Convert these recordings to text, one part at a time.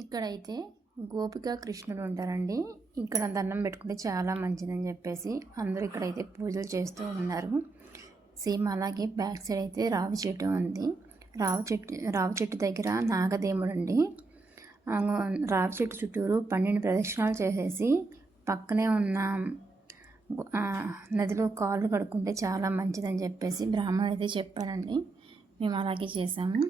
ఇక్కడైతే గోపిక కృష్ణుడు ఉంటారండి. ఇక్కడ దండం పెట్టుకుంటే చాలా మంచిదని చెప్పేసి అందరూ ఇక్కడైతే పూజలు చేస్తూ ఉన్నారు. సేమ్ అలాగే బ్యాక్ సైడ్ అయితే రావి చెట్టు ఉంది. రావి చెట్టు దగ్గర నాగదేవుడు అండి. రావి చెట్టు చుట్టూరు 12 ప్రదక్షిణాలు చేసేసి పక్కనే ఉన్న నదిలో కాళ్ళు కడుక్కుంటే చాలా మంచిదని చెప్పేసి బ్రాహ్మణుడు అయితే చెప్పారండి. మేము అలాగే చేసాము.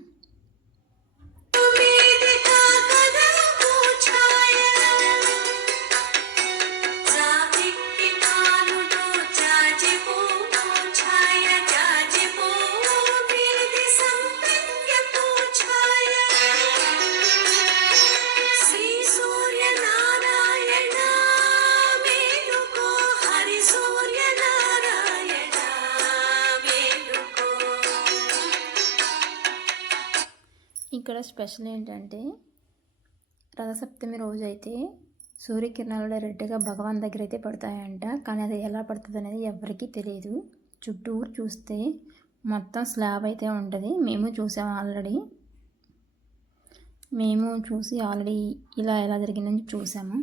ఇక్కడ స్పెషల్ ఏంటంటే రథసప్తమి రోజు అయితే సూర్యకిరణాలు డైరెక్ట్గా భగవాన్ దగ్గర అయితే పడతాయంట. కానీ అది ఎలా పడుతుంది అనేది ఎవరికీ తెలియదు. చుట్టూరు చూస్తే మొత్తం స్లాబ్ అయితే ఉంటుంది. మేము చూసి ఆల్రెడీ ఇలా ఎలా జరిగిందని చూసాము.